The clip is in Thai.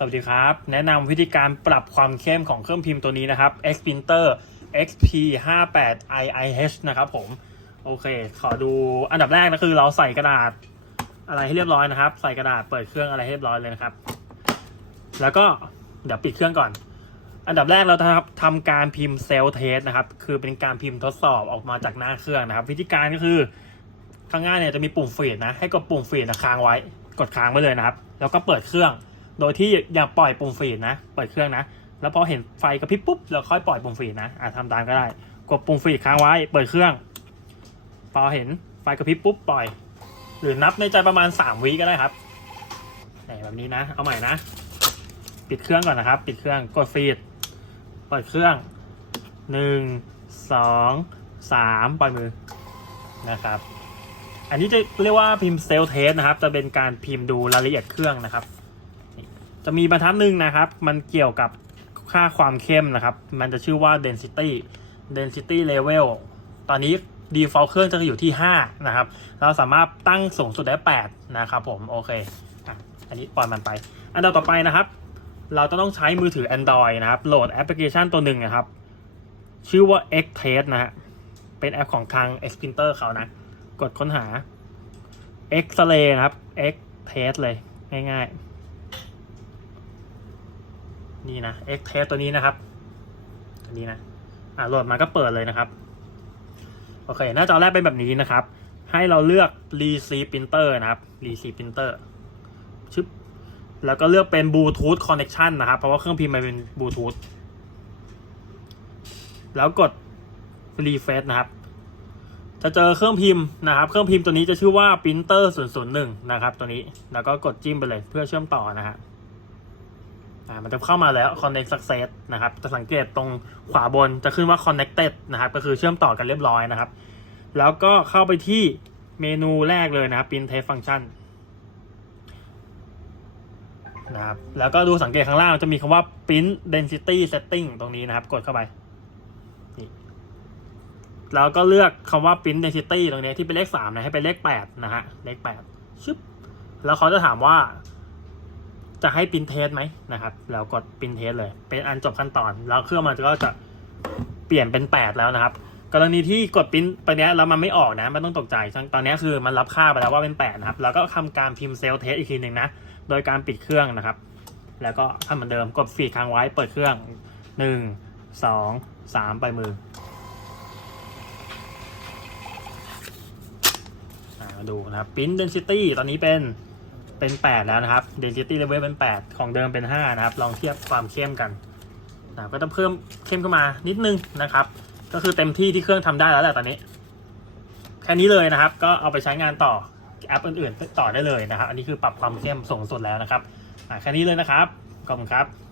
สวัสดีครับ แนะนำวิธีการปรับความเข้มของเครื่องพิมพ์ตัวนี้นะครับ X Printer XP 5 8 IIH นะครับผม โอเค ขอดูอันดับแรกนะคือเราใส่กระดาษอะไรให้เรียบร้อยนะครับ ใส่กระดาษเปิดเครื่องอะไรให้เรียบร้อยเลยนะครับ แล้วก็เดี๋ยวปิดเครื่องก่อน อันดับแรกเราจะทำการพิมพ์เซลเทสนะครับ คือเป็นการพิมพ์ทดสอบออกมาจากหน้าเครื่องนะครับ วิธีการก็คือข้างหน้าเนี่ยจะมีปุ่มฟีดนะ ให้กดปุ่มฟีดนะค้างไว้ กดค้างไว้เลยนะครับ แล้วก็เปิดเครื่อง โดยที่อย่าปล่อยปุ่มฟีดนะเปิดเครื่องนะ แล้วพอเห็นไฟกระพริบปุ๊บเราค่อยปล่อยปุ่มฟีดนะอะทำตามก็ได้ กดปุ่มฟีดค้างไว้ เปิดเครื่อง พอเห็นไฟกระพริบปุ๊บปล่อย หรือนับในใจประมาณ 3วิก็ได้ครับแบบนี้นะ เอาใหม่นะ ปิดเครื่องก่อนนะครับ ปิดเครื่องกดฟีดเปิดเครื่องหนึ่งสองสามปล่อยมือนะครับ อันนี้จะเรียกว่าพิมพ์เซลเทสนะครับ จะเป็นการพิมพ์ดูรายละเอียดเครื่องนะครับ จะมีบรรทัดหนึ่งนะครับ มันเกี่ยวกับค่าความเข้มนะครับ มันจะชื่อว่า density density level ตอนนี้ default เครื่องจะอยู่ที่ 5 นะครับ เราสามารถตั้งสูงสุดได้ 8 นะครับผม โอเคอันนี้ปล่อยมันไป อันดับต่อไปนะครับ เราจะต้องใช้มือถือ Android นะครับ โหลดแอปพลิเคชันตัวหนึ่งนะครับ ชื่อว่า X Test นะฮะ เป็นแอปของทาง X Printer เขานะ กดค้นหา X Ray นะครับ X Test เลยง่ายๆ นี่นะ x t e s ตัวนี้นะครับอันนี้นะอ่าโหลดมาก็เปิดเลยนะครับ โอเค หน้าจอแรกเป็นแบบนี้นะครับ ให้เราเลือก Receive Printer นะครับ Receive Printer ชึบแล้วก็เลือกเป็น Bluetooth Connection นะครับ เพราะว่าเครื่องพิมพ์มันเป็น Bluetooth แล้วกด Refresh นะครับจะเจอเครื่องพิมพ์นะครับ เครื่องพิมพ์ตัวนี้จะชื่อว่า Printer 001 นะครับ ตัวนี้ แล้วก็กดจิ้มไปเลยเพื่อเชื่อมต่อนะฮะ อ่ามันจะเข้ามาแล้ว Connect Success นะครับ จะสังเกตตรงขวาบนจะขึ้นว่า Connected นะครับ ก็คือเชื่อมต่อกันเรียบร้อยนะครับ แล้วก็เข้าไปที่เมนูแรกเลยนะครับ Print Text Function นะครับ แล้วก็ดูสังเกตข้างล่างจะมีคำว่า print density setting ตรงนี้นะครับ กดเข้าไปนี่แล้วก็เลือกคำว่า print density ตรงนี้ที่เป็นเลขสามนะ ให้เป็นเลขแปดนะฮะ เลขแปดชึบแล้วเขาจะถามว่า จะให้ print test ไหมนะครับ แล้วกด print test เลย เป็นอันจบขั้นตอน แล้วเครื่องมันก็จะเปลี่ยนเป็นแปดแล้วนะครับ กรณีที่กด print ไปเนี้ยแล้วมันไม่ออกนะไม่ต้องตกใจ ตอนนี้คือมันรับค่าไปแล้วว่าเป็นแปดนะครับ แล้วก็ทำการพิมพ์เซลเทสอีกทีหนึ่งนะ โดยการปิดเครื่องนะครับ แล้วก็ทำเหมือนเดิม กดฟีดค้างไว้ เปิดเครื่องหนึ่งสองสามไปมือมาดูนะครับ Print Density ตอนนี้เป็น เป็นแปดแล้วนะครับ Density Level เป็นแปดของเดิมเป็นห้านะครับ ลองเทียบความเข้มกันนะก็ต้องเพิ่มเข้มเข้ามานิดนึงนะครับ ก็คือเต็มที่ที่เครื่องทำได้แล้วแหละตอนนี้ แค่นี้เลยนะครับ ก็เอาไปใช้งานต่อแอปอื่นๆ ต่อได้เลยนะครับ อันนี้คือปรับความเข้มสูงสุดแล้วนะครับแค่นี้เลยนะครับ ขอบคุณครับ